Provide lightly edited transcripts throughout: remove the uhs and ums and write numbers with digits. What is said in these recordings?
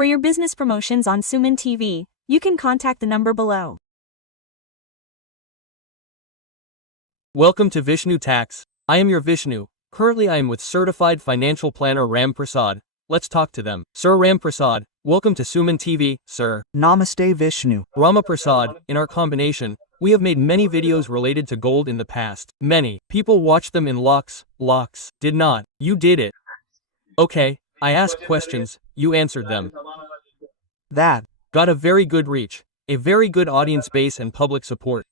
For your business promotions on Suman TV, you can contact the number below. Welcome to Vishnu Tax. I am your Vishnu. Currently I am with Certified Financial Planner Ram Prasad. Let's talk to them. Sir Ram Prasad, welcome to Suman TV, sir. Namaste Vishnu. Rama Prasad, in our combination, we have made many videos related to gold in the past. Many people watched them in locks. Did not. You did it. Okay, I asked questions, you answered them. That Got a very good reach, a very good audience base and public support.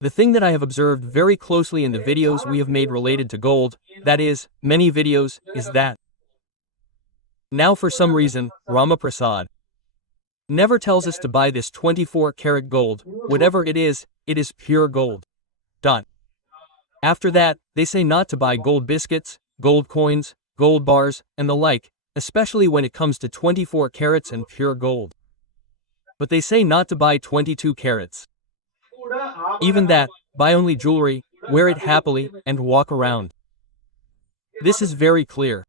The thing that I have observed very closely in the videos we have made related to gold, that is, many videos, is that now for some reason, Rama Prasad never tells us to buy this 24-karat gold. Whatever it is pure gold. After that, they say not to buy gold biscuits, gold coins, gold bars, and the like, especially when it comes to 24 carats and pure gold. But they say not to buy 22 carats. Even that, buy only jewelry, wear it happily, and walk around. This is very clear.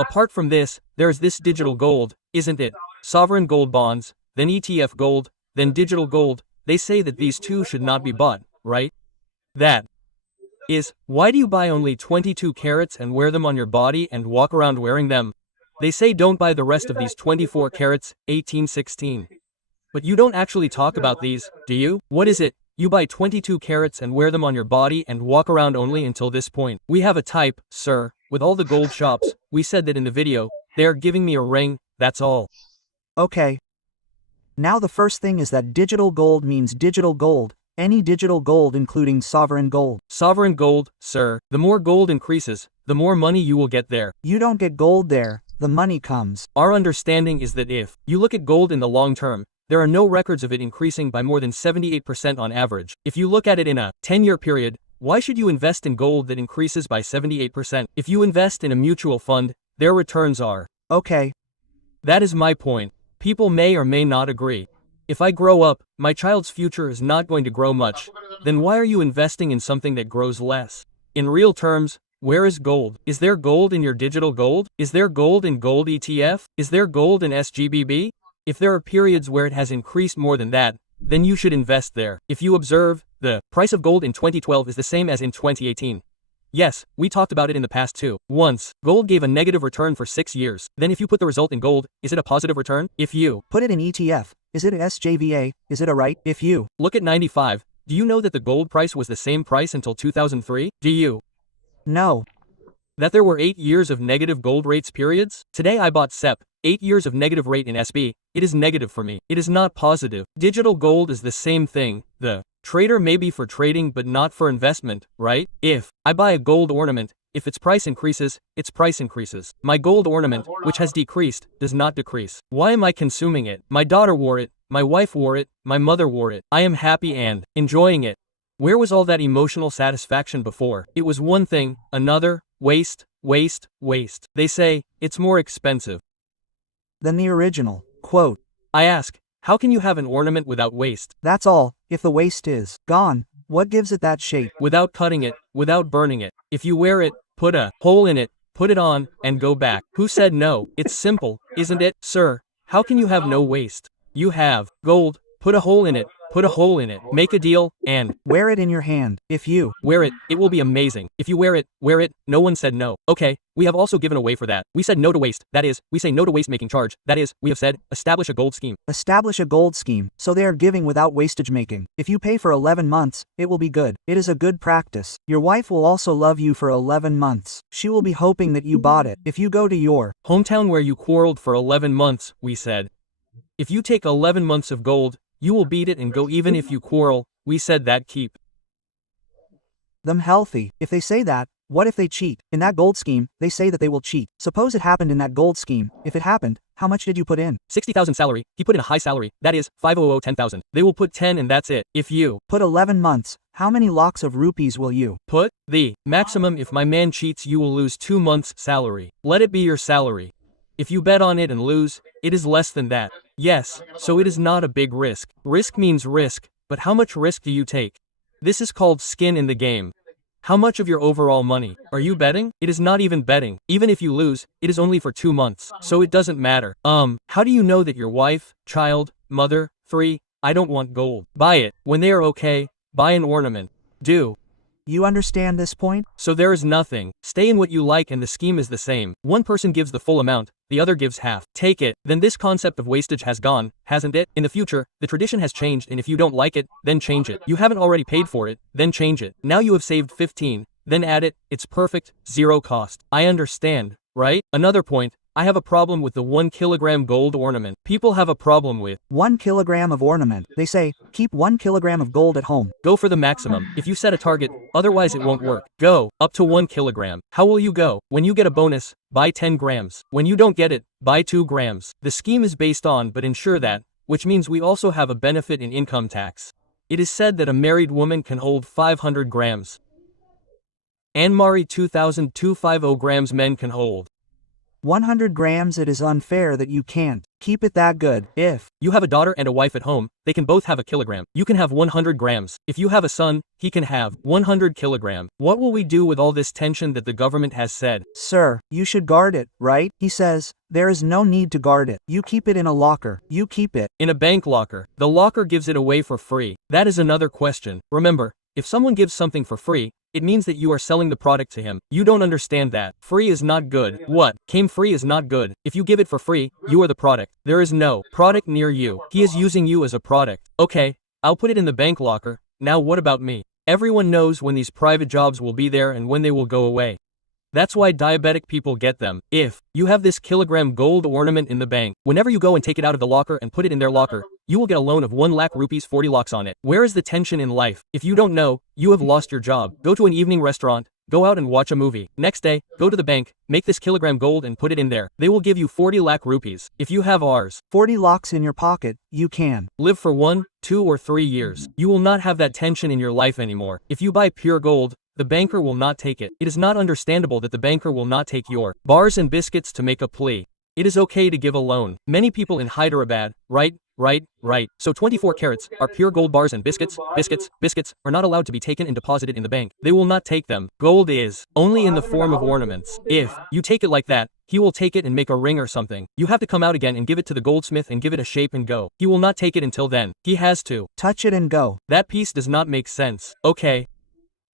Apart from this, there is this digital gold, isn't it? Sovereign gold bonds, then ETF gold, then digital gold. They say that these two should not be bought, right? That is, why do you buy only 22 carats and wear them on your body and walk around wearing them? They say don't buy the rest of these 24 carats, 1816. But you don't actually talk about these, do you? What is it? You buy 22 carats and wear them on your body and walk around only until this point. We have a type, sir, with all the gold shops. We said that in the video. They are giving me a ring, that's all. okay. Now the first thing is that digital gold means digital gold, any digital gold including sovereign gold. Sovereign gold, sir, the more gold increases, the more money you will get there. You don't get gold there, the money comes. Our understanding is that if you look at gold in the long term, there are no records of it increasing by more than 78% on average. If you look at it in a 10-year period, why should you invest in gold that increases by 78%? If you invest in a mutual fund, their returns are. Okay. That is my point. People may or may not agree. If I grow up, my child's future is not going to grow much, then why are you investing in something that grows less? In real terms, where is gold? Is there gold in your digital gold? Is there gold in gold ETF? Is there gold in SGBB? If there are periods where it has increased more than that, then you should invest there. If you observe, the price of gold in 2012 is the same as in 2018. Yes, we talked about it in the past too. Once, gold gave a negative return for 6 years. Then if you put the result in gold, is it a positive return? If you Put it in ETF, is it a SJVA, is it a right? If you look at 95, do you know that the gold price was the same price until 2003? Do you No. that there were 8 years of negative gold rates periods? Today I bought SEP, 8 years of negative rate in SB, it is negative for me. It is not positive. Digital gold is the same thing. The trader may be for trading but not for investment, right? If I buy a gold ornament, if its price increases, its price increases. My gold ornament, which has decreased, does not decrease. Why am I consuming it? My daughter wore it, my wife wore it, my mother wore it. I am happy and enjoying it. Where was all that emotional satisfaction before? It was one thing, another, waste. They say, it's more expensive Then the original. Quote. I ask, how can you have an ornament without waste? That's all, if the waste is gone, what gives it that shape? Without cutting it, without burning it. If you wear it, put a hole in it, put it on, and go back. Who said no? It's simple, isn't it? Sir, how can you have no waste? You have gold, put a hole in it, make a deal, and Wear it in your hand. If you wear it, it will be amazing. If you wear it, no one said no. Okay, we have also given away for that. We said no to waste, that is, we say no to waste making charge, that is, we have said, establish a gold scheme. establish a gold scheme, so they are giving without wastage making. If you pay for 11 months, it will be good. It is a good practice. Your wife will also love you for 11 months. She will be hoping that you bought it. If you go to your Hometown where you quarreled for 11 months, we said. If you take 11 months of gold, you will beat it and go even if you quarrel, we said that keep them healthy. If they say that, what if they cheat? In that gold scheme, they say that they will cheat. Suppose it happened in that gold scheme. If it happened, how much did you put in? 60,000 salary, he put in a high salary, that is, 500 10,000. They will put 10 and that's it. If you Put 11 months, how many lakhs of rupees will you put the maximum if my man cheats you will lose 2 months salary. Let it be your salary. If you bet on it and lose, it is less than that. Yes, so it is not a big risk. Risk means risk, but how much risk do you take? This is called skin in the game. How much of your overall money? Are you betting? It is not even betting. Even if you lose, it is only for 2 months. So it doesn't matter. How do you know that your wife, child, mother, 3, I don't want gold. Buy it. When they are okay, buy an ornament. Do. You understand this point? So there is nothing. Stay in what you like and the scheme is the same. One person gives the full amount, the other gives half. Take it. Then this concept of wastage has gone, hasn't it? In the future, the tradition has changed and if you don't like it, then change it. You haven't already paid for it, then change it. Now you have saved 15, then add it, it's perfect, 0 cost. I understand, right? Another point. I have a problem with the 1 kilogram gold ornament. People have a problem with 1 kilogram of ornament. They say, keep 1 kilogram of gold at home. Go for the maximum. If you set a target, otherwise it won't work. Go, up to 1 kilogram. How will you go? When you get a bonus, buy 10 grams. When you don't get it, buy 2 grams. The scheme is based on but ensure that, which means we also have a benefit in income tax. It is said that a married woman can hold 500 grams. Anne-Marie 2,250 grams men can hold. 100 grams. It is unfair that you can't keep it that good. If you have a daughter and a wife at home, they can both have a kilogram. You can have 100 grams. If you have a son, he can have 100 kilogram. What will we do with all this tension that the government has said? Sir, you should guard it, right? He says, there is no need to guard it. You keep it in a locker. You keep it in a bank locker. The locker gives it away for free. That is another question. Remember, if someone gives something for free, it means that you are selling the product to him. You don't understand that. Free is not good. What? Came free is not good. If you give it for free, you are the product. There is no product near you. He is using you as a product. Okay, I'll put it in the bank locker. Now what about me? Everyone knows when these private jobs will be there and when they will go away. That's why diabetic people get them. If you have this kilogram gold ornament in the bank, whenever you go and take it out of the locker and put it in their locker, you will get a loan of 1 lakh rupees 40 lakhs on it. Where is the tension in life? If you don't know, you have lost your job. Go to an evening restaurant, go out and watch a movie. Next day, go to the bank, make this kilogram gold and put it in there. They will give you 40 lakh rupees. If you have ours, 40 lakhs in your pocket, you can live for 1, 2 or 3 years. You will not have that tension in your life anymore. If you buy pure gold, the banker will not take it. It is not understandable that the banker will not take your bars and biscuits to make a plea. It is okay to give a loan. Many people in Hyderabad, right. So 24 carats are pure gold bars and biscuits are not allowed to be taken and deposited in the bank. They will not take them. Gold is only in the form of ornaments. If you take it like that, he will take it and make a ring or something. You have to come out again and give it to the goldsmith and give it a shape and go. He will not take it until then. He has to touch it and go. That piece does not make sense. Okay.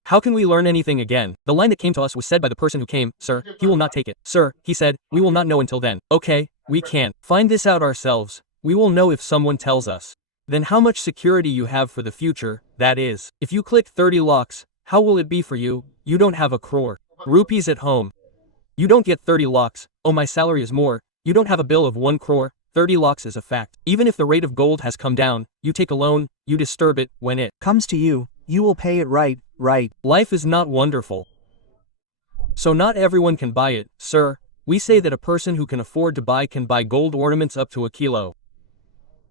How can we learn anything again? The line that came to us was said by the person who came, sir, he will not take it. Sir, he said, we will not know until then. Okay, we can't find this out ourselves. We will know if someone tells us. Then how much security you have for the future, that is. If you click 30 lakhs, how will it be for you? You don't have a crore rupees at home. You don't get 30 lakhs, oh my salary is more. You don't have a bill of 1 crore, 30 lakhs is a fact. Even if the rate of gold has come down, you take a loan, you disturb it, when it comes to you, you will pay it right. Life is not wonderful. So not everyone can buy it, sir. We say that a person who can afford to buy can buy gold ornaments up to a kilo.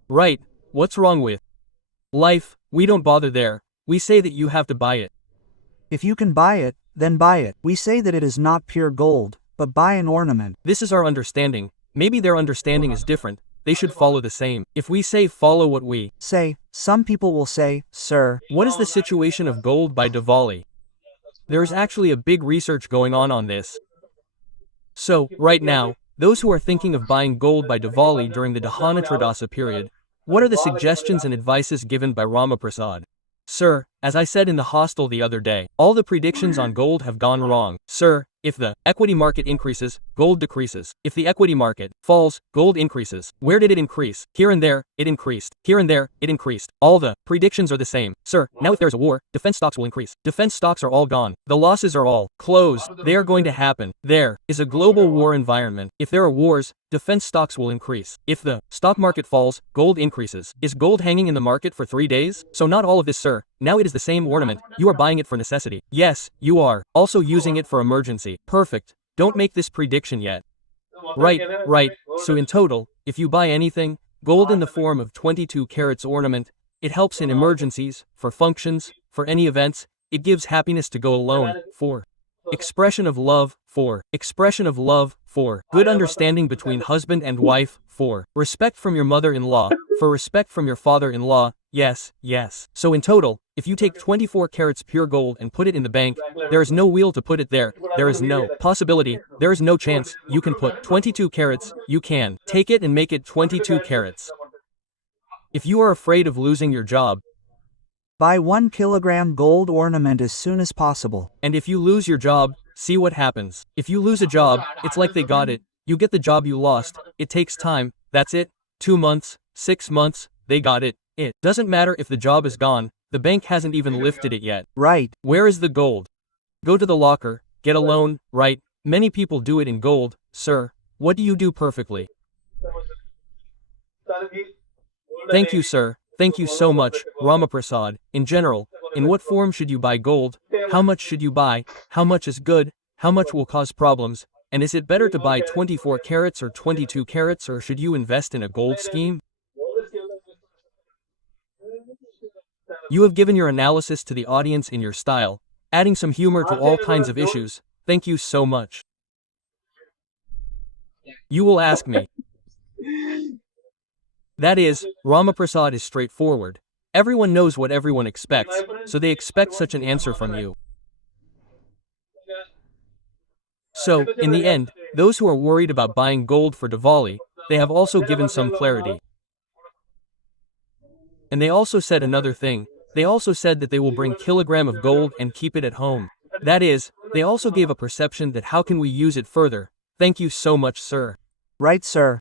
Right, what's wrong with life? We don't bother there. We say that you have to buy it. If you can buy it, then buy it. We say that it is not pure gold, but buy an ornament. This is our understanding. Maybe their understanding is different. They should follow the same. If we say follow what we say, some people will say, sir, what is the situation of gold by Diwali? There is actually a big research going on this. So, right now, those who are thinking of buying gold by Diwali during the Dahana Tradasa period, what are the suggestions and advices given by Ramaprasad? Sir, as I said in the hostel the other day, all the predictions on gold have gone wrong. Sir, if the equity market increases, gold decreases. If the equity market falls, gold increases. Where did it increase? Here and there, it increased. Here and there, it increased. All the predictions are the same. Sir, now if there's a war, defense stocks will increase. Defense stocks are all gone. The losses are all closed. They are going to happen. There is a global war environment. If there are wars, defense stocks will increase. If the stock market falls, gold increases. Is gold hanging in the market for 3 days? So not all of this, sir. Now it is the same ornament. You are buying it for necessity. Yes, you are. Also using it for emergency. Perfect. Don't make this prediction yet. Right. So in total, if you buy anything, gold in the form of 22 carats ornament, it helps in emergencies, for functions, for any events, it gives happiness to go alone, for expression of love, for expression of love, for good understanding between husband and wife, for respect from your mother-in-law, for respect from your father-in-law, yes. So in total, If you take 24 carats pure gold and put it in the bank, there is no wheel to put it there, there is no possibility, there is no chance, you can put 22 carats, you can take it and make it 22 carats. If you are afraid of losing your job, buy 1 kilogram gold ornament as soon as possible. and if you lose your job, see what happens. If you lose a job, it's like they got it, you get the job you lost, it takes time, that's it, 2 months, 6 months, they got it. It doesn't matter if the job is gone, the bank hasn't even lifted it yet. Right. Where is the gold? Go to the locker, get a loan, right? Many people do it in gold, sir. What do you do perfectly? Thank you, sir. Thank you so much, Ramaprasad. In general, in what form should you buy gold? How much should you buy? How much is good? How much will cause problems? And is it better to buy 24 carats or 22 carats, or should you invest in a gold scheme? You have given your analysis to the audience in your style, adding some humor to all kinds of issues. Thank you so much. You will ask me. That is, Ramaprasad is straightforward. Everyone knows what everyone expects, so they expect such an answer from you. So, in the end, those who are worried about buying gold for Diwali, they have also given some clarity. And they also said another thing. They also said that they will bring kilogram of gold and keep it at home. That is, they also gave a perception that how can we use it further. Thank you so much, sir. Right, sir.